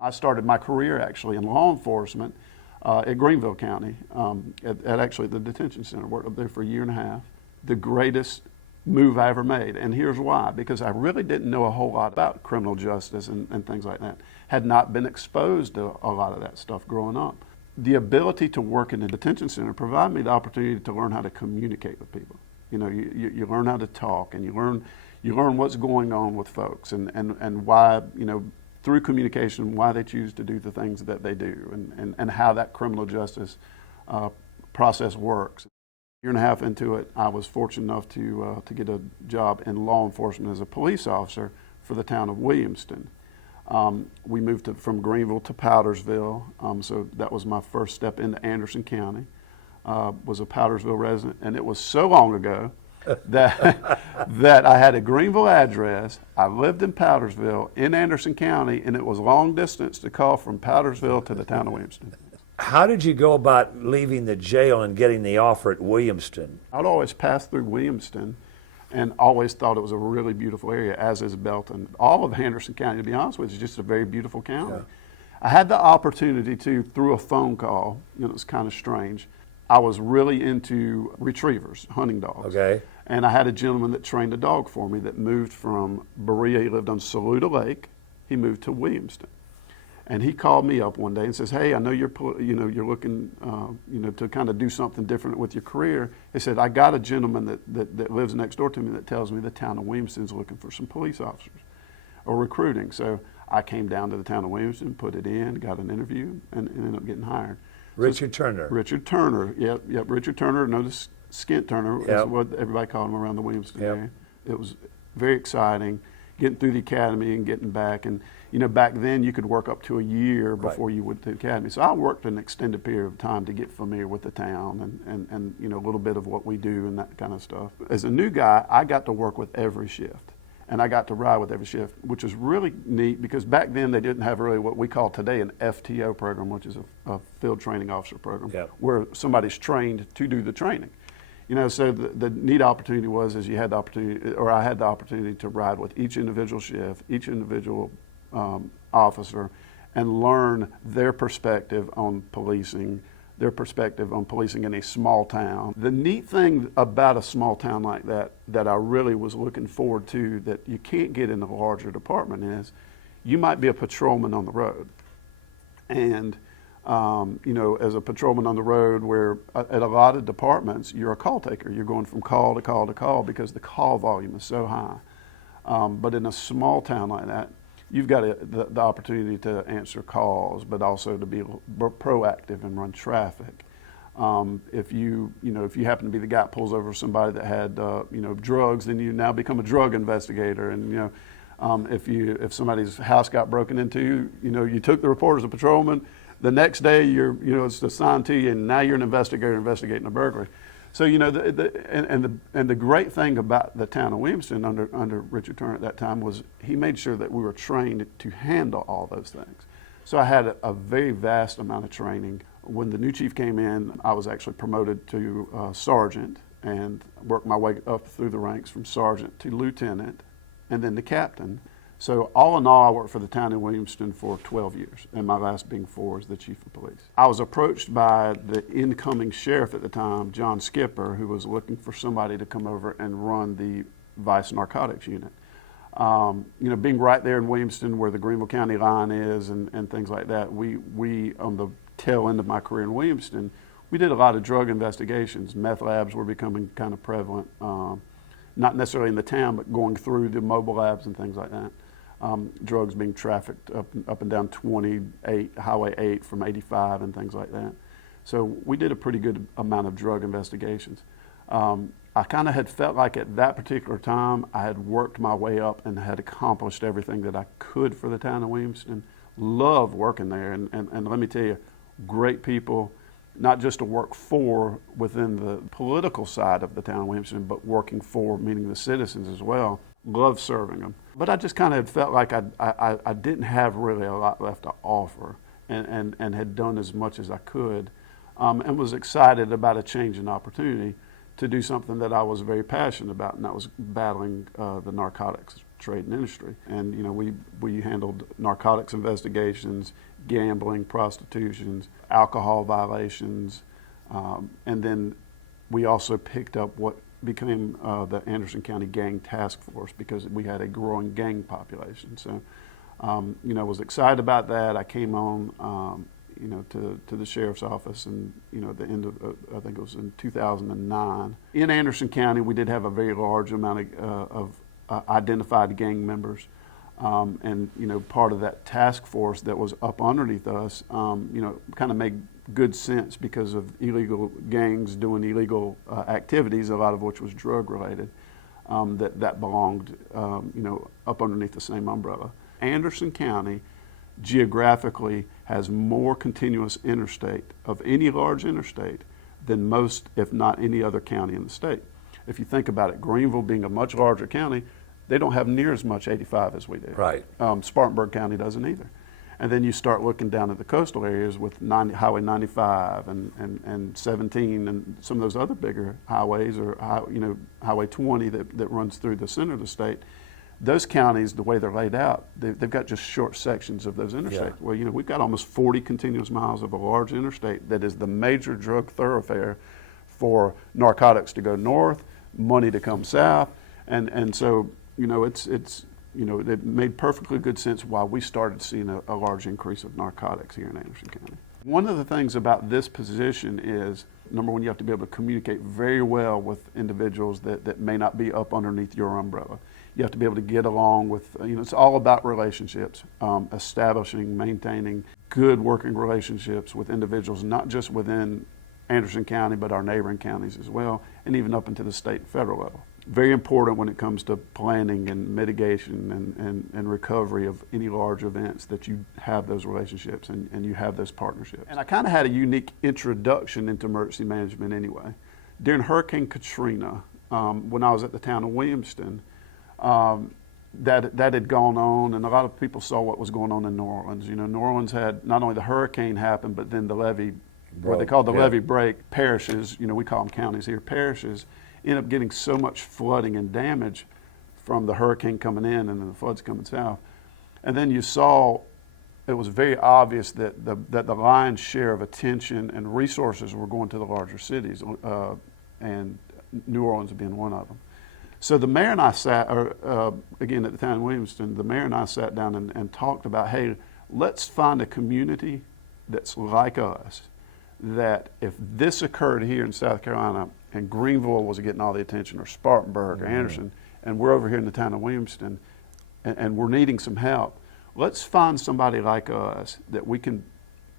I started my career actually in law enforcement at Greenville County, at actually the detention center. Worked up there for a year and a half. The greatest move I ever made, and here's why: because I really didn't know a whole lot about criminal justice and things like that. Had not been exposed to a lot of that stuff growing up. The ability to work in the detention center provided me the opportunity to learn how to communicate with people. You know, you learn how to talk, and you learn what's going on with folks, and why, you know, through communication, why they choose to do the things that they do, and how that criminal justice process works. A year and a half into it, I was fortunate enough to get a job in law enforcement as a police officer for the town of Williamston. We moved from Greenville to Powdersville, so that was my first step into Anderson County. Was a Powdersville resident, and it was so long ago that I had a Greenville address. I lived in Powdersville in Anderson County, and it was long distance to call from Powdersville to the town of Williamston. How did you go about leaving the jail and getting the offer at Williamston? I'd always passed through Williamston and always thought it was a really beautiful area, as is Belton. All of Anderson County, to be honest with you, is just a very beautiful county. Yeah. I had the opportunity to, through a phone call, you know, it's kind of strange, I was really into retrievers, hunting dogs. Okay. And I had a gentleman that trained a dog for me that moved from Berea. He lived on Saluda Lake. He moved to Williamston. And he called me up one day and says, "Hey, I know you're looking, to kind of do something different with your career." He said, "I got a gentleman that lives next door to me that tells me the town of Williamston's looking for some police officers or recruiting." So I came down to the town of Williamston, put it in, got an interview, and ended up getting hired. Richard Turner. Richard Turner, yep. Richard Turner, notice Skint Turner, yep. is what everybody called him around the Williamston yep. area. It was very exciting, getting through the academy and getting back. And, you know, back then you could work up to a year before you went to the academy. So I worked an extended period of time to get familiar with the town and you know, a little bit of what we do and that kind of stuff. As a new guy, I got to work with every shift. And I got to ride with every shift, which is really neat because back then they didn't have really what we call today an FTO program, which is a field training officer program, yep. where somebody's trained to do the training. You know, so the neat opportunity was I had the opportunity to ride with each individual shift, each individual officer, and learn their perspective on policing, their perspective on policing in a small town. The neat thing about a small town like that I really was looking forward to that you can't get in a larger department is you might be a patrolman on the road. And, you know, as a patrolman on the road where at a lot of departments, you're a call taker. You're going from call to call to call because the call volume is so high. But in a small town like that, you've got the opportunity to answer calls, but also to be proactive and run traffic. If you happen to be the guy that pulls over somebody that had drugs, then you now become a drug investigator. And if somebody's house got broken into, you took the report as a patrolman. The next day, it's assigned to you, and now you're an investigator investigating a burglary. So the great thing about the town of Williamston under Richard Turner at that time was he made sure that we were trained to handle all those things. So I had a very vast amount of training. When the new chief came in, I was actually promoted to sergeant and worked my way up through the ranks from sergeant to lieutenant and then to captain. So all in all, I worked for the town of Williamston for 12 years, and my last being 4 as the chief of police. I was approached by the incoming sheriff at the time, John Skipper, who was looking for somebody to come over and run the vice narcotics unit. Being right there in Williamston where the Greenville County line is and things like that, we on the tail end of my career in Williamston, we did a lot of drug investigations. Meth labs were becoming kind of prevalent, not necessarily in the town, but going through the mobile labs and things like that. Drugs being trafficked up and down 28, Highway 8 from 85 and things like that. So we did a pretty good amount of drug investigations. I kind of had felt like at that particular time I had worked my way up and had accomplished everything that I could for the town of Williamston. Loved working there, and let me tell you, great people, not just to work for within the political side of the town of Williamston, but working for, meaning the citizens as well. Loved serving them. But I just kind of felt like I didn't have really a lot left to offer and had done as much as I could and was excited about a change in opportunity to do something that I was very passionate about, and that was battling the narcotics trade and industry. And, we handled narcotics investigations, gambling, prostitutions, alcohol violations, and then we also picked up what became the Anderson County Gang Task Force because we had a growing gang population. So, was excited about that. I came on, to the sheriff's office, and at the end of I think it was in 2009. In Anderson County, we did have a very large amount of identified gang members, and part of that task force that was up underneath us, kind of made good sense because of illegal gangs doing illegal activities, a lot of which was drug related. That belonged, up underneath the same umbrella. Anderson County geographically has more continuous interstate of any large interstate than most, if not any other county in the state. If you think about it, Greenville being a much larger county, they don't have near as much 85 as we do. Right. Spartanburg County doesn't either. And then you start looking down at the coastal areas with Highway 95 and 17 and some of those other bigger highways, or Highway 20 that runs through the center of the state. Those counties, the way they're laid out, they've got just short sections of those interstates. Yeah. Well, we've got almost 40 continuous miles of a large interstate that is the major drug thoroughfare for narcotics to go north, money to come south, and so it made perfectly good sense why we started seeing a large increase of narcotics here in Anderson County. One of the things about this position is, number one, you have to be able to communicate very well with individuals that may not be up underneath your umbrella. You have to be able to get along with, it's all about relationships, establishing, maintaining good working relationships with individuals, not just within Anderson County, but our neighboring counties as well, and even up into the state and federal level. Very important when it comes to planning and mitigation and recovery of any large events, that you have those relationships and you have those partnerships. And I kind of had a unique introduction into emergency management anyway. During Hurricane Katrina, when I was at the town of Williamston, that had gone on, and a lot of people saw what was going on in New Orleans. New Orleans had not only the hurricane happen, but then the levee, what they call the levee break, parishes, we call them counties here, parishes, end up getting so much flooding and damage from the hurricane coming in and then the floods coming south. And then you saw, it was very obvious that the lion's share of attention and resources were going to the larger cities, and New Orleans being one of them. So the mayor and I again at the town of Williamston, the mayor and I sat down and talked about, hey, let's find a community that's like us, that if this occurred here in South Carolina and Greenville was getting all the attention, or Spartanburg or Anderson, and we're over here in the town of Williamston and we're needing some help, let's find somebody like us that we can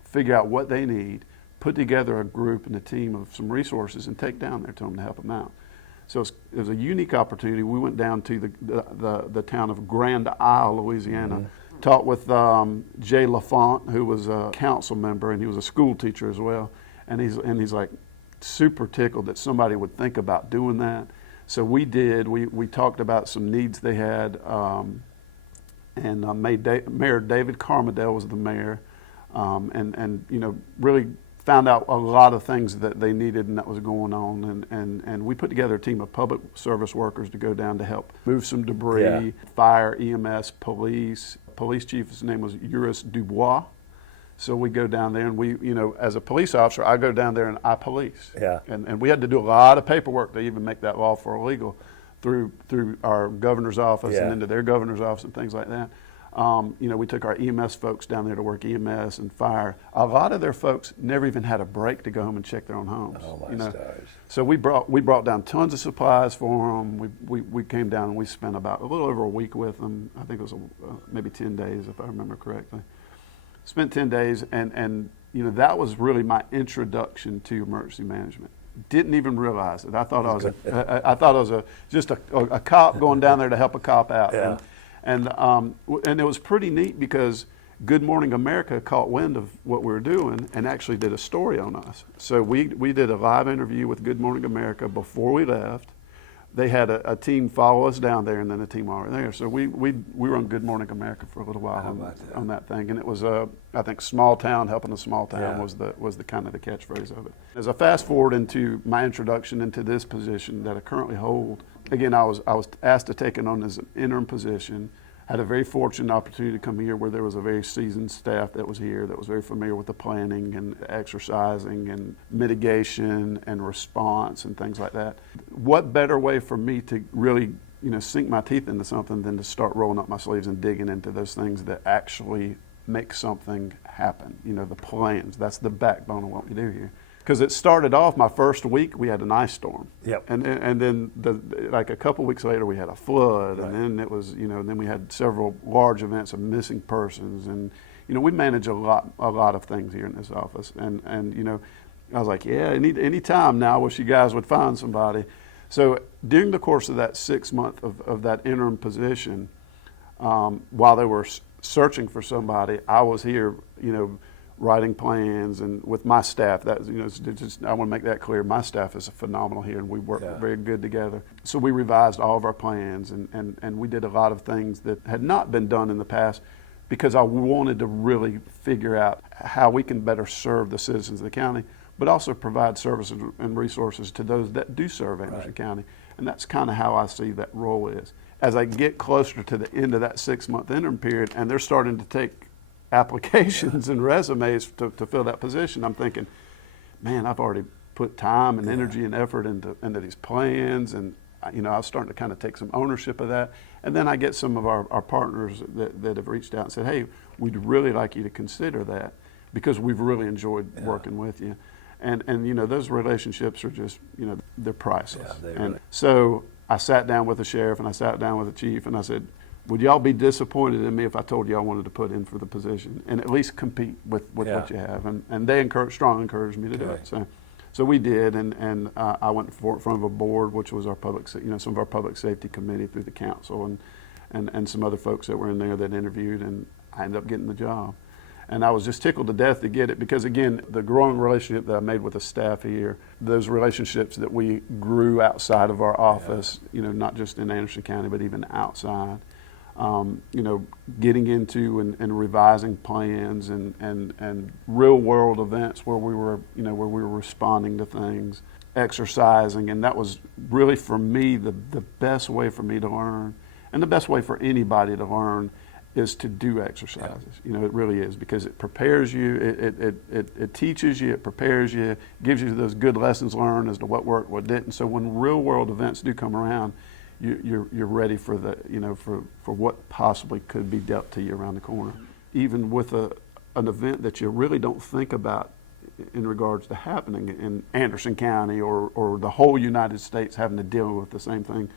figure out what they need, put together a group and a team of some resources and take down there to them to help them out. So it was a unique opportunity. We went down to the town of Grand Isle, Louisiana, talked with Jay Lafont, who was a council member, and he was a school teacher as well. And he's like super tickled that somebody would think about doing that. So we did. We talked about some needs they had, and Mayor David Carmadale was the mayor, and really found out a lot of things that they needed and that was going on, and we put together a team of public service workers to go down to help move some debris, fire, EMS, police. Police chief's name was Uris Dubois. So we go down there, and we, as a police officer, I go down there and I police. Yeah. And we had to do a lot of paperwork to even make that law for illegal through our governor's office and into their governor's office and things like that. We took our EMS folks down there to work EMS and fire. A lot of their folks never even had a break to go home and check their own homes. Oh my stars! So we brought down tons of supplies for them. We came down and we spent about a little over a week with them. I think it was maybe 10 days if I remember correctly. Spent 10 days, and that was really my introduction to emergency management. Didn't even realize it. I thought I was just a cop going down there to help a cop out. Yeah. And it was pretty neat because Good Morning America caught wind of what we were doing and actually did a story on us. So we did a live interview with Good Morning America before we left. They had a team follow us down there, and then a team over there. So we were on Good Morning America for a little while on that thing, and it was I think small town helping a small town was the kind of the catchphrase of it. As I fast forward into my introduction into this position that I currently hold, again, I was asked to take it on as an interim position. Had a very fortunate opportunity to come here where there was a very seasoned staff that was here that was very familiar with the planning and exercising and mitigation and response and things like that. What better way for me to really, sink my teeth into something than to start rolling up my sleeves and digging into those things that actually make something happen. The plans, that's the backbone of what we do here. Because it started off, my first week, we had an ice storm. Yep. And then like a couple weeks later, we had a flood. Right. And then it was, then we had several large events of missing persons. And, we manage a lot of things here in this office. And I was like, yeah, any time now, I wish you guys would find somebody. So during the course of that 6 month of that interim position, while they were searching for somebody, I was here, writing plans and with my staff. That I want to make that clear. My staff is phenomenal here, and we work very good together. So we revised all of our plans, and we did a lot of things that had not been done in the past, because I wanted to really figure out how we can better serve the citizens of the county, but also provide services and resources to those that do serve Anderson County. And that's kind of how I see that role is. As I get closer to the end of that 6 month interim period, and they're starting to take applications and resumes to fill that position, I'm thinking, man, I've already put time and energy and effort into these plans, and I was starting to kind of take some ownership of that. And then I get some of our partners that have reached out and said, hey, we'd really like you to consider that, because we've really enjoyed working with you. And those relationships are just, they're priceless. Yeah, and so I sat down with the sheriff and I sat down with the chief, and I said, would y'all be disappointed in me if I told you I wanted to put in for the position and at least compete with what you have? And they strongly encouraged me to do it. So we did, and I went in front of a board, which was our some of our public safety committee through the council, and some other folks that were in there that interviewed, and I ended up getting the job. And I was just tickled to death to get it, because again, the growing relationship that I made with the staff here, those relationships that we grew outside of our office, not just in Anderson County, but even outside. Getting into and revising plans and real world events where we were responding to things, exercising, and that was really for me the best way for me to learn, and the best way for anybody to learn is to do exercises. It really is, because it prepares you, it teaches you, it prepares you, gives you those good lessons learned as to what worked, what didn't. So when real world events do come around, you're ready for for what possibly could be dealt to you around the corner. Even with an event that you really don't think about in regards to happening in Anderson County or the whole United States having to deal with the same thing.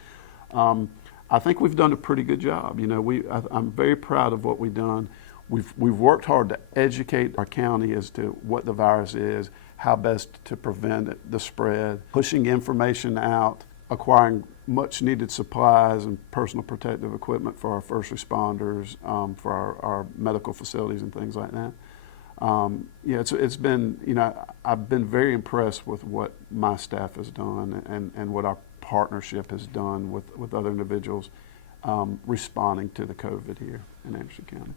I think we've done a pretty good job. I'm very proud of what we've done. We've worked hard to educate our county as to what the virus is, how best to prevent the spread, pushing information out, acquiring much needed supplies and personal protective equipment for our first responders, for our medical facilities and things like that. It's been, I've been very impressed with what my staff has done and what our partnership has done with other individuals responding to the COVID here in Anderson County.